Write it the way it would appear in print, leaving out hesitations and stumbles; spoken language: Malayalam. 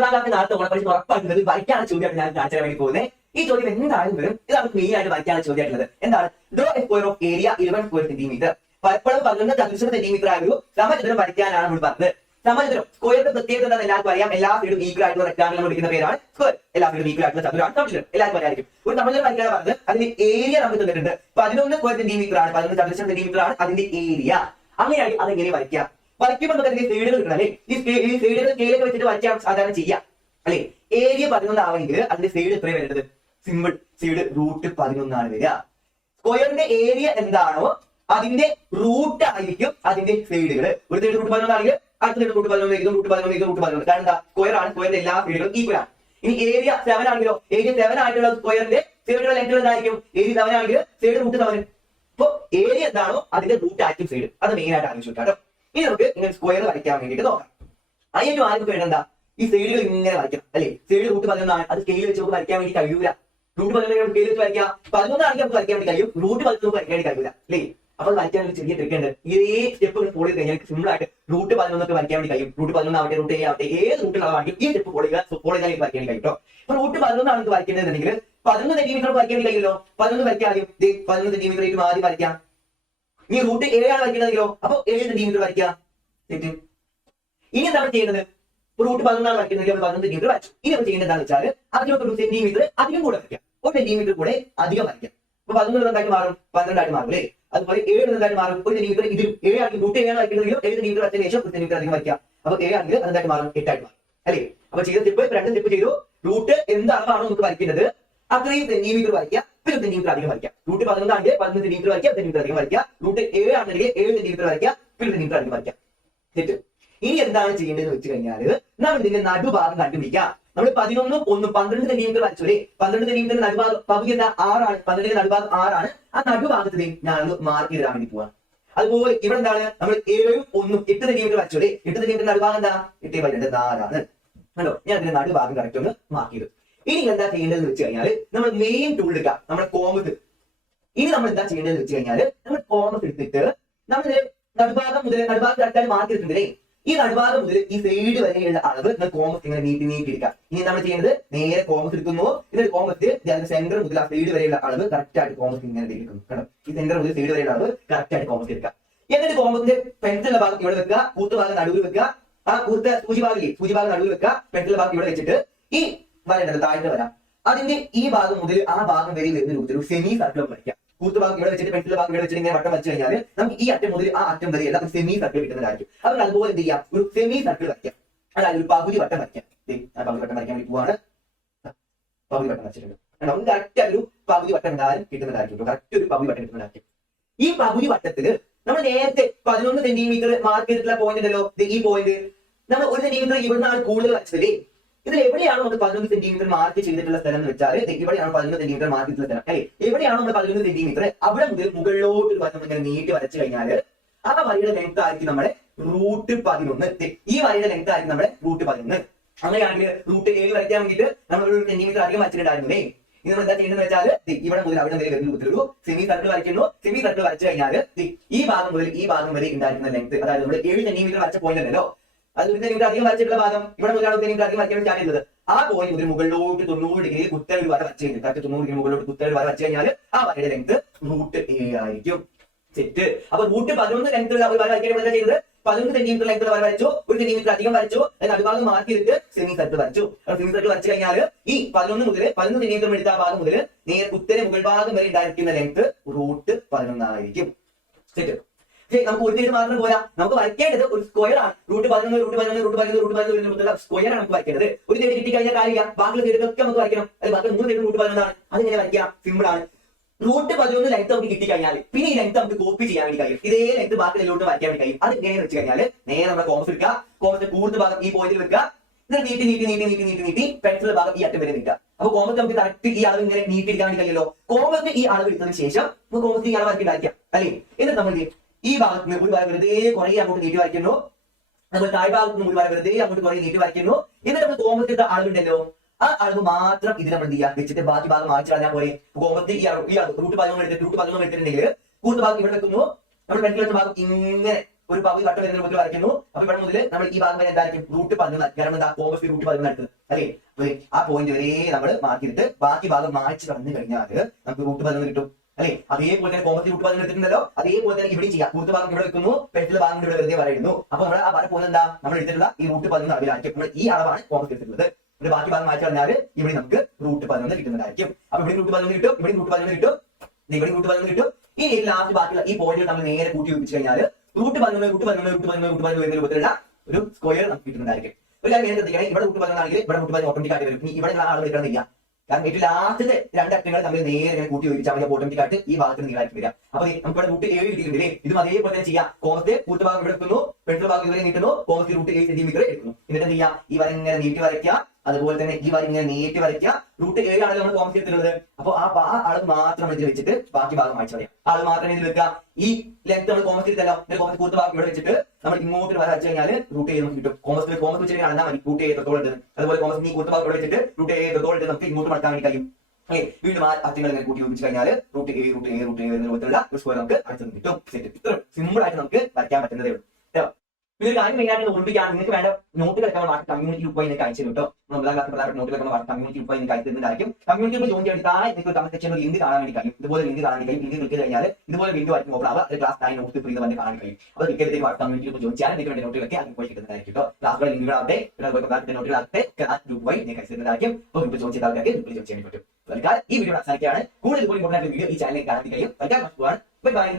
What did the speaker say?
9ാം നാളത്തെ ഓണപ്പരീക്ഷ ഉറപ്പാക്കുന്നത് വരയ്ക്കാനുള്ള ചോദ്യമായിട്ട് ഞാൻ കാണിച്ചാൽ വേണ്ടി പോകുന്നത്. ഈ ചോദ്യം എന്തായാലും വരും. ഇത് നമുക്ക് മെയിൻ ആയിട്ട് വരയ്ക്കാനുള്ള ചോദ്യമായിട്ടുള്ളത് എന്താണ്? Draw A square of area 11 square centimetre. പലപ്പോഴും 11 ചതുരശ്ര സെന്റിമീറ്റർ ആയ ഒരു സമചതുരം വരയ്ക്കാനാണ് നമ്മൾ പറഞ്ഞത്. സമചതുരം സ്ക്വയറിന്റെ പ്രത്യേകത എന്താണെന്ന് എല്ലാവർക്കും അറിയാം. എല്ലാ സൈഡും ഈക്വൽ ആയിട്ടുള്ള റെക്ടാങ്കിൾ നമ്മൾ വിളിക്കുന്ന പേരാണ് സ്ക്വയർ. എല്ലാ സൈഡും ഈക്വൽ ആയിട്ടുള്ള ചതുരമാണ് സമചതുരം. എല്ലാവർക്കും അറിയാം. ഒരു സമചതുരം വരയ്ക്കാനാണ് പറഞ്ഞത്. അതിന്റെ ഏരിയ നമുക്ക് തന്നിട്ടുണ്ട് 11 സ്ക്വയർ സെന്റിമീറ്റർ ആണ്. 11 ചതുരശ്ര സെന്റിമീറ്റർ ആണ് അതിന്റെ ഏരിയ. അങ്ങനെയായി അതെങ്ങനെ വരയ്ക്കാം? വരയ്ക്കുമ്പോൾ നമുക്ക് അതിന്റെ സൈഡുകൾ കിട്ടണം അല്ലെ? ഈ സൈഡുകൾ സ്കെയിലൊക്കെ വെച്ചിട്ട് വരയ്ക്കാൻ സാധാരണ ചെയ്യാം അല്ലെ? ഏരിയ 11 ആവണമെങ്കിൽ അതിന്റെ സൈഡ് എത്രയാണ് വരുന്നത്? സിമ്പിൾ, സൈഡ് √11 ആണ് വരിക. സ്ക്വയറിന്റെ ഏരിയ എന്താണോ അതിന്റെ റൂട്ട് ആയിരിക്കും അതിന്റെ സൈഡുകൾ. ഒരു സൈഡ് √11 ആണെങ്കിൽ അടുത്ത സൈഡ് √11 കാരണം എന്താ? സ്ക്വയർ ആണ്. സ്ക്വയറിന്റെ എല്ലാ സൈഡുകളും ഈക്വൽ ആണ്. ഇനി ഏരിയ 7 ആണെങ്കിലോ ഏരിയ 7 ആയിട്ടുള്ള സ്ക്വയറിന്റെ സൈഡുകളുടെ ലെങ്ത് എന്തായിരിക്കും? ഏരിയ 7 ആണെങ്കിൽ സൈഡ് √7. അപ്പൊ ഏരിയ എന്താണോ അതിന്റെ റൂട്ട് ആയിരിക്കും സൈഡ്. അത് മെയിൻ ആയിട്ട് ആലോചിച്ചു കേട്ടോ. ഇനി നമുക്ക് ഇങ്ങനെ സ്ക്വയർ വരയ്ക്കാൻ വേണ്ടിയിട്ട് നോക്കാം. അതിന് ആദ്യം വേണ്ടെന്താ? ഈ സൈഡുകൾ ഇങ്ങനെ വരയ്ക്കാം അല്ലെ? സൈഡ് √11 ആണ്. അത് സ്കെയിൽ വെച്ച് നമുക്ക് വരയ്ക്കാൻ വേണ്ടി കഴിയൂല. √11 സ്കെയിൽ വെച്ച് വരയ്ക്കാം. 11 ആണെങ്കിൽ നമുക്ക് വരയ്ക്കാൻ വേണ്ടി കഴിയും. √11 വരയ്ക്കാൻ വേണ്ടി കഴിയൂല അല്ലേ? അപ്പൊ വരയ്ക്കാൻ ഒരു ചെറിയ ട്രിക്ക് ഉണ്ട്. ഇതേ സ്റ്റെപ്പ് ഫോളോ ചെയ്ത് കഴിഞ്ഞാൽ സിമ്പിൾ ആയിട്ട് √11 ഒക്കെ വരയ്ക്കാൻ വേണ്ടി കഴിയും. √11 ആവട്ടെ √7 ആവട്ടെ ഏത് റൂട്ടിലാണെങ്കിൽ ഈ സ്റ്റെപ്പ് ഫോളോ ചെയ്താൽ വരയ്ക്കാൻ വേണ്ടി കഴിയും കേട്ടോ. അപ്പൊ √11 ആണ് വരയ്ക്കേണ്ടതെന്നുണ്ടെങ്കിൽ 11 സെന്റിമീറ്റർ വരയ്ക്കാൻ വേണ്ടി കഴിയുമല്ലോ. 11 വരയ്ക്കാൻ ആദ്യം 11 സെന്റിമീറ്റർ ആദ്യം വരയ്ക്കാം. ഇനി √7 ആണ് വരയ്ക്കുന്നതെങ്കിലോ അപ്പൊ 7 സെന്റിമീറ്റർ വരയ്ക്കാം. തെറ്റ്. ഇനി എന്താണ് ചെയ്യേണ്ടത്? √11 ആണ് വരയ്ക്കുന്നതെങ്കിൽ 11 സെന്റിമീറ്റർ വരച്ചു. ഇനി നമ്മൾ ചെയ്യേണ്ടത് എന്താണെന്ന് വെച്ചാൽ അതിനൊരു സെന്റിമീറ്റർ അധികം കൂടെ വരയ്ക്കാം. 1 സെന്റിമീറ്റർ കൂടെ അധികം വരയ്ക്കാം. അപ്പൊ 11 എന്തായിട്ട് മാറും? 12 ആയിട്ട് മാറും അല്ലേ? അതുപോലെ 7 എന്തായിട്ട് മാറും? 1 സെന്റിമീറ്റർ ഇതിലും 7 ആണെങ്കിൽ √7 ആണ് വരയ്ക്കുന്നതെങ്കിൽ 7 സെന്റിമീറ്റർ വരച്ചതിന് ശേഷം 1 സെന്റിമീറ്റർ അധികം വരയ്ക്കാം. അപ്പൊ 7 ആണെങ്കിൽ എന്തായിട്ട് മാറും? 8 ആയിട്ട് മാറും അല്ലേ? അപ്പൊ ചെയ്ത സ്റ്റെപ്പ് 2 സ്റ്റെപ്പ് ചെയ്തു. റൂട്ട് എന്ത് അളവാണോ നമുക്ക് വരയ്ക്കുന്നത് അത്രയും സെന്റിമീറ്റർ വരയ്ക്കാം. പിന്നെ സെന്റിമീറ്റർ അധികം വരയ്ക്കാം. √11 ആണെങ്കിൽ 11 സെന്റിമീറ്റർ വരയ്ക്കാം, സെന്റിമീറ്റർ അധികം വരയ്ക്കാം. √7 ആണെങ്കിൽ 7 സെന്റിമീറ്റർ വരയ്ക്കാം, പിന്നെ സെന്റിമീറ്റർ അധികം വരയ്ക്കാം. തെറ്റ്. ഇനി എന്താണ് ചെയ്യേണ്ടതെന്ന് വെച്ച് കഴിഞ്ഞാൽ നമ്മൾ ഇതിന്റെ നടുഭാഗം കണ്ടുപിടിക്കാം. നമ്മൾ 11 1 12 സെന്റിമീറ്റർ വരച്ചു അല്ലേ? 12 സെന്റിമീറ്റർ നടുഭാഗം പകുതി എന്താ? 6 ആണ്. 12 നടുഭാഗം 6 ആണ്. ആ നടുഭാഗത്തിന് ഞാനൊന്ന് മാർക്ക് ചെയ്ത് തരാൻ വേണ്ടി പോവാം. അതുപോലെ ഇവിടെ എന്താണ്? നമ്മൾ 7 1 8 സെന്റിമീറ്റർ വരച്ചു അല്ലേ? 8 സെന്റിമീറ്റർ നടുഭാഗം എന്താ? 8/2 4 ആണ്. കണ്ടോ? ഞാൻ അതിന്റെ നടുഭാഗം കറക്റ്റ് ഒന്ന് മാർക്ക് ചെയ്തു. ഇനി എന്താ ചെയ്യേണ്ടതെന്ന് വെച്ച് കഴിഞ്ഞാൽ നമ്മൾ മെയിൻ ടൂൾ എടുക്കാം, നമ്മുടെ കോമ്പസ്. ഇനി നമ്മൾ എന്താ ചെയ്യേണ്ടതെന്ന് വെച്ച് കഴിഞ്ഞാൽ നമ്മൾ കോമ്പസ് എടുത്തിട്ട് നമ്മൾ നടുഭാഗം മുതൽ നടുഭാഗം കറക്റ്റായിട്ട് മാർക്ക് ചെയ്തിട്ടുണ്ടല്ലേ? ഈ നടുഭാഗം മുതൽ ഈ സൈഡ് വരെയുള്ള അളവ് നമ്മൾ കോമ്പസ് ഇങ്ങനെ നീട്ടി എടുക്കാം. ഇനി നമ്മൾ ചെയ്യുന്നത് നേരെ കോമ്പസ് എടുക്കുന്നു. എന്നിട്ട് കോമ്പസ് സെന്റർ മുതൽ ആ സൈഡ് വരെയുള്ള അളവ് കറക്റ്റ് ആയിട്ട് കോമ്പസ് ഇങ്ങനെ എടുക്കുന്നു. കണ്ടോ? ഈ സെന്റർ മുതൽ സൈഡ് വരെയുള്ള അളവ് കറക്റ്റ് ആയിട്ട് കോമ്പസ് എടുക്കാം. എന്നിട്ട് കോമ്പസിന്റെ പെൻസിലുള്ള ഭാഗം ഇവിടെ വെക്കുക, കൂർത്ത ഭാഗം നടുവിൽ വെക്കുക. ആ കൂർത്ത സൂചിഭാഗം നടുവിൽ വെക്കുക, പെൻസിലുള്ള ഭാഗം ഇവിടെ വെച്ചിട്ട് ഈ വരേണ്ടത് താഴ്ന്ന വരാം. അതിന്റെ ഈ ഭാഗം മുതൽ ആ ഭാഗം വരെ വരുന്ന രൂപത്തിൽ ഒരു സെമി സർക്കിൾ വരയ്ക്കാം. കൂർത്ത ഭാഗം ഇവിടെ വെച്ചിട്ട് പെൻസിൽ ഭാഗം ഇവിടെ വെച്ചിട്ട് ഇങ്ങനെ വട്ടം വെച്ച് കഴിഞ്ഞാൽ നമുക്ക് ഈ അറ്റം മുതൽ ആ അറ്റം വരെ എല്ലാം സെമി സർക്കിൾ കിട്ടുന്നതായിരിക്കും. അപ്പോൾ അതുപോലെ എന്ത് ചെയ്യാം? ഒരു സെമി സർക്കിൾ വരയ്ക്കാം. അതായത് ഒരു പകുതി വട്ടം വരയ്ക്കാം. പകുതി വട്ടം വരയ്ക്കാൻ വേണ്ടി പോവാണ്. പകുതി വട്ടം വരച്ചിട്ടുണ്ട്. നമുക്ക് കറക്റ്റ് ഒരു പകുതി വട്ടം എന്തായാലും കിട്ടുന്നതായിരിക്കും. കറക്റ്റ് ഒരു പകുതി വട്ടം കിട്ടുന്നതായിരിക്കും. ഈ പകുതി വട്ടത്തില് നമ്മൾ നേരത്തെ 11 സെന്റിമീറ്റർ മാർക്ക് ചെയ്തിട്ടുള്ള പോയിന്റ് ഉണ്ടല്ലോ, ഈ പോയിന്റ് നമ്മൾ 1 സെന്റിമീറ്റർ ഇവിടുന്നാണ് കൂടുതൽ വരച്ചതല്ലേ? ഇതിൽ എവിടെയാണോ നമ്മൾ 11 സെന്റിമീറ്റർ മാർക്ക് ചെയ്തിട്ടുള്ള സ്ഥലം എന്ന് വെച്ചാൽ ഇവിടെയാണ് 11 സെന്റിമീറ്റർ മാർക്ക് ചെയ്തിട്ടുള്ള സ്ഥലം അല്ലെ? എവിടെയാണോ നമ്മൾ 11 സെന്റിമീറ്റർ അവിടെ മുതൽ മുകളിലോട്ട് ഒരു വശം ഇങ്ങനെ നീട്ടി വരച്ചു കഴിഞ്ഞാൽ ആ വരയുടെ ലെങ്ത് ആയിരിക്കും നമ്മുടെ √11. ഈ വരയുടെ ലെങ്ത് ആയിരിക്കും നമ്മുടെ √11. അങ്ങനെയാണെങ്കിൽ √7 വരയ്ക്കാൻ വേണ്ടിയിട്ട് നമ്മൾ ഒരു സെന്റിമീറ്റർ അധികം വരച്ചിട്ടുണ്ടായിരുന്നേ. ഇനി നമ്മൾ എന്താ ചെയ്യുന്നത് വെച്ചാൽ ഇവിടെ മുതൽ അവിടെ വരെ വരുന്ന രൂപത്തിലൊരു സെമി സർക്കിൾ വരയ്ക്കുന്നു. സെമി സർക്കിൾ വരച്ചു കഴിഞ്ഞാൽ ഈ ഭാഗം മുതൽ ഈ ഭാഗം വരെ ഉണ്ടായിരുന്ന ലെങ്ത്, അതായത് നമ്മൾ 7 സെന്റിമീറ്റർ വരച്ച പോയിന്റ് ഉണ്ടല്ലോ, അത് 1 സെന്റിമീറ്റർ അധികം വരച്ചിട്ടുള്ള ഭാഗം ഇവിടെ മുതലാണ് 1 സെന്റിമീറ്റർ അധികം വരയ്ക്കാൻ സ്റ്റാർട്ട് ചെയ്തത്. ആ പോയിന്റ് മുതൽ മുകളിലോട്ട് 90 ഡിഗ്രി കുത്തൽ ഒരു വര വരച്ചു കഴിഞ്ഞാൽ, കറക്റ്റ് 90 ഡിഗ്രി മുകളിലോട്ട് കുത്തൽ ഒരു വര വരച്ചു കഴിഞ്ഞാൽ ആ വരയുടെ ലെങ്ത് √7 ആയിരിക്കും. സെറ്റ്. അപ്പൊ √11 ലെങ്ത് ഉള്ള ഒരു വര വരയ്ക്കാൻ എന്താ ചെയ്തത്? 11 സെന്റിമീറ്റർ ലെങ്ത് ഉള്ള വര വരച്ചു, 1 സെന്റിമീറ്റർ അധികം വരച്ചു, നടുഭാഗം മാർക്ക് ചെയ്തിട്ട് സെമി സർക്കിൾ വരച്ചു. സെമി സർക്കിൾ വരച്ചു കഴിഞ്ഞാൽ ഈ 11 സെന്റിമീറ്റർ എടുത്ത ഭാഗം മുതൽ നേരെ കുത്തനെ മുകൾ ഭാഗം വരെ ഉണ്ടായിരിക്കുന്ന ലെങ്ത് √11 ആയിരിക്കും. സെറ്റ്. നമുക്ക് ഒരു സൈഡ് മാത്രം പോരാ, നമുക്ക് വരയ്ക്കേണ്ടത് ഒരു സ്ക്വയർ ആണ്. √11 സ്ക്വയർ ആണ് നമുക്ക് വരയ്ക്കേണ്ടത്. ഒരു സൈഡ് കിട്ടി കഴിഞ്ഞാൽ കാര്യമില്ല, ബാക്കിയുള്ള സൈഡുകളൊക്കെ നമുക്ക് വരയ്ക്കണം. അത് ബാക്കി 3 സൈഡ് √11 ആണ്. അതിങ്ങനെ വരയ്ക്കാം, സിമ്പിൾ ആണ്. √11 ലെങ്ത് നമുക്ക് കിട്ടിക്കഴിഞ്ഞാൽ പിന്നെ ഈ ലെങ്ത് നമുക്ക് കോപ്പി ചെയ്യാൻ വേണ്ടി കഴിയും. ഇതേ ലെങ്ത് ബാക്കി ലെല്ലോട്ട് വരയ്ക്കാൻ വേണ്ടി കഴിയും. അത് എങ്ങനെയെന്ന് വെച്ച് കഴിഞ്ഞാൽ നേരെ നമ്മുടെ കോമ്പസ് എടുക്കുക, കോമ്പസിന്റെ കൂടുതൽ ഭാഗം ഈ പോയിന്റിൽ വെക്കുക, ഇത് നീട്ടി പെൻസിൽ ഭാഗം ഈ അറ്റം വരെ നിൽക്കുക. അപ്പൊ കോമ്പസ് നമുക്ക് കറക്റ്റ് ഈ അളവ് ഇങ്ങനെ നീട്ടിയെടുക്കാൻ വേണ്ടി കഴിയുമല്ലോ. കോമ്പസ് ഈ അളവ് എടുത്തതിന് ശേഷം നമുക്ക് കോമ്പസ് ഈ അളവ് വരയ്ക്കാൻ ഉണ്ടായിരിക്കാം അല്ലേ? എന്നിട്ട് നമ്മൾ ഈ ഭാഗത്ത് നിന്ന് ഒരു വര വെറുതെ കുറെ അങ്ങോട്ട് നീട്ടി വരയ്ക്കുന്നു, നമ്മൾ താഴ് ഭാഗത്ത് നിന്ന് ഒരു വര വെറുതെ അങ്ങോട്ട് കുറെ നീട്ടി വരയ്ക്കുന്നു. എന്നിട്ട് നമ്മൾ കോമ്പസിന്റെ അളവുണ്ടല്ലോ, ആ അളവ് മാത്രം ഇത് നമ്മൾ എന്ത് ചെയ്യാം വെച്ചിട്ട് ബാക്കി ഭാഗം മാറ്റി കളഞ്ഞാൽ പോലെ. കോമ്പസ് ഈ √11 എടുത്തിട്ടുണ്ടെങ്കിൽ കൂടുതൽ ഭാഗം ഇവിടെ വെക്കുന്നു, നമ്മൾ പെൻസിൽ വെച്ച ഭാഗം ഇങ്ങനെ ഒരു പകുതി വട്ടം വരുന്ന രൂപത്തിൽ വരയ്ക്കുന്നു. അപ്പൊ ഇവിടെ മുതൽ നമ്മൾ ഈ ഭാഗം വരെ എന്തായിരിക്കും റൂട്ട് 11, കാരണം എന്താ കോമസ് റൂട്ട് 11 എടുത്തത് അല്ലേ. അപ്പൊ ആ പോയിന്റ് വരെ നമ്മൾ മാർക്ക് ചെയ്തിട്ട് ബാക്കി ഭാഗം മാറ്റി വന്നു കഴിഞ്ഞാൽ നമുക്ക് റൂട്ട് 11 കിട്ടും അല്ലെ. അതേപോലെ തന്നെ കോമസ് റൂട്ട് 11 എടുത്തിട്ടുണ്ടല്ലോ, അതേപോലെ തന്നെ ഇവിടെ ചെയ്യാം. റൂട്ട് ഭാഗം ഇവിടെ വെക്കുന്നു, പെൻസിൽ ഭാഗം ഇവിടെ വെറുതെ വരയുന്നു. അപ്പൊ നമ്മൾ ആ വര പോകുന്നത് എന്താ, നമ്മൾ എടുത്തിട്ടുള്ള ഈ റൂട്ട് 11 അളവിലായിരിക്കും. നമ്മൾ ഈ അളവാണ് കോമസ് എടുത്തിട്ടുള്ളത്. ഒരു ബാക്കി ഭാഗം മാറ്റി പറഞ്ഞാൽ ഇവിടെ നമുക്ക് റൂട്ട് 11 കിട്ടുന്നതായിരിക്കും. അപ്പൊ ഇവിടെ റൂട്ട് 11 കിട്ടും, ഇവിടെ റൂട്ട് 11 കിട്ടും, ഇവിടെ റൂട്ട് 11 കിട്ടും. ഈ ലാസ്റ്റ് ബാക്കിയുള്ള ഈ പോയിന്റ് നമ്മൾ നേരെ കൂട്ടി വെച്ച് കഴിഞ്ഞാൽ റൂട്ട് 11 വരുന്ന രൂപത്തിലുള്ള ഒരു സ്ക്വയർ നമുക്ക് കിട്ടുന്നതായിരിക്കും. ഒരു കാര്യം ശ്രദ്ധിക്കണം, ഇവിടെ റൂട്ട് 11 ആണെങ്കിൽ ഇവിടെ റൂട്ട് 11 ഓട്ടോമാറ്റിക് ആയിട്ട് വരും. ഇവിടെ ആൾ എടുക്കണമെന്നില്ല, കാരണം ഏറ്റവും ലാസ്റ്റത്തെ രണ്ട് അറ്റങ്ങൾ നമ്മൾ നേരെ കൂട്ടി ചോദിച്ചാൽ മതി. ഓട്ടോമാറ്റിക് ആയിട്ട് ഈ ഭാഗത്തിന് നീളായിട്ട് വരിക. അപ്പൊ നമുക്ക് ഇവിടെ റൂട്ട് 7 കിട്ടിയിട്ടില്ലേ, ഇതും അതേപോലെ തന്നെ ചെയ്യാം. കോമത്തെ റൂട്ട് ഭാഗം ഇവിടെ എടുക്കുന്നു, പെൻസിൽ ഭാഗം ഇവിടെ നീട്ടുന്നു, കോമത്തെ റൂട്ട് 7 സെന്റിമീറ്റർ എടുക്കുന്നു. എന്നിട്ട് എന്ത് ചെയ്യാം, ഈ വര ഇങ്ങനെ നീട്ടി വരയ്ക്കുക, അതുപോലെ തന്നെ ഈ വര ഇങ്ങനെ നീട്ടി വരയ്ക്കുക. റൂട്ട് 7 ആണല്ലോ നമ്മൾ കോമസ് എടുത്തിട്ടുള്ളത്. അപ്പൊ ആ അളവ് മാത്രം ഇതിൽ വെച്ചിട്ട് ബാക്കി ഭാഗം മാറ്റി പറയാം. അളവ് മാത്രം ഇതിൽ വെക്കുക. ഈ ലെങ്ത് നമ്മൾ കോമസ് എടുത്തല്ലോ, കോമസ് കൂത്ത ഭാഗം ഇവിടെ വെച്ചിട്ട് നമ്മൾ ഇങ്ങോട്ട് വരച്ചു കഴിഞ്ഞാൽ റൂട്ട് 7 നമുക്ക് കിട്ടും. കോമസ് വെച്ചിട്ട് കാണാൻ മതി റൂട്ട് 7 എത്രത്തോളം ഉണ്ട്. അതുപോലെ കോമസ് ഈ കൂത്ത ഭാഗം ഇവിടെ വെച്ചിട്ട് റൂട്ട് 7 എത്രത്തോളം ഉണ്ട് നമുക്ക് ഇങ്ങോട്ട് മടക്കാൻ വേണ്ടി കഴിയും. വീണ്ടും ആ അറ്റങ്ങൾ ഇങ്ങനെ കൂട്ടി ഉപയോഗിച്ച് കഴിഞ്ഞാൽ റൂട്ട് 7 എന്ന രൂപത്തിലുള്ള ഒരു സ്ക്വയർ നമുക്ക് അടുത്ത് കിട്ടും. ഇത്ര സിമ്പിൾ ആയിട്ട് നമുക്ക് വരയ്ക്കാൻ പറ്റുന്നതേ ഉള്ളൂ. ഇതൊരു കാര്യം മെയിനായിട്ട് ഓർമ്മിക്കാൻ നിങ്ങൾക്ക് വേണ്ട നോട്ടുകളൊക്കെ നമ്മൾ കമ്മ്യൂണിറ്റി ഗ്രൂപ്പായി നിങ്ങൾക്ക് അയച്ചു കേട്ടോ. നമ്മളെ ക്ലാസ് പ്രധാനപ്പെട്ട നോട്ടുകളൊക്കെ നമ്മൾ കമ്മ്യൂണിറ്റി ഗ്രൂപ്പായി നിങ്ങൾക്ക് അയച്ചു തരുന്നതായിരിക്കും. കമ്മ്യൂണിറ്റി ഗ്രൂപ്പ് ജോയിൻ ചെയ്ത് താഴെ നിങ്ങൾക്ക് കമന്റ് സെക്ഷനിൽ ലിങ്ക് കാണാൻ വേണ്ടി കഴിയും. ഇതുപോലെ ലിങ്ക് കാണാൻ കഴിയും. ലിങ്ക് ക്ലിക്ക് കഴിഞ്ഞാൽ ഇതുപോലെ വീഡിയോ ആയിരിക്കും ഓപ്പൺ ആവുക. ക്ലാസ് 9 നോട്ട് ഫ്രീ തന്നെ കാണാൻ കഴിയും. അത് ക്ലിക്ക് കമ്മ്യൂണിറ്റി ഗ്രൂപ്പ് ജോയിൻ ചെയ്യാൻ നിങ്ങൾക്ക് വേണ്ട നോട്ടുകളൊക്കെ അതിൽ പോയി കിട്ടുന്നതായിരിക്കും കേട്ടോ. ക്ലാസ്സുകൾ ലിങ്കുകളാവട്ടെ, ക്ലാസിന്റെ നോട്ടുകളാകട്ടെ ക്ലാസ് ഗ്രൂപ്പായി നിങ്ങൾക്ക് അയച്ചു തരുന്നതായിരിക്കും. അപ്പോൾ ഗ്രൂപ്പ് ജോയിൻ ചെയ്ത ആൾക്കാർക്ക് ഗ്രൂപ്പിൽ ജോയിൻ ചെയ്യാൻ പറ്റും. ഈ വീഡിയോ അവസാനിക്കുകയാണ്. കൂടുതൽ ഇമ്പോർട്ടന്റ് ആയിട്ടുള്ള വീഡിയോ ഈ ചാനലിൽ കാണാൻ കഴിയും. Bye bye.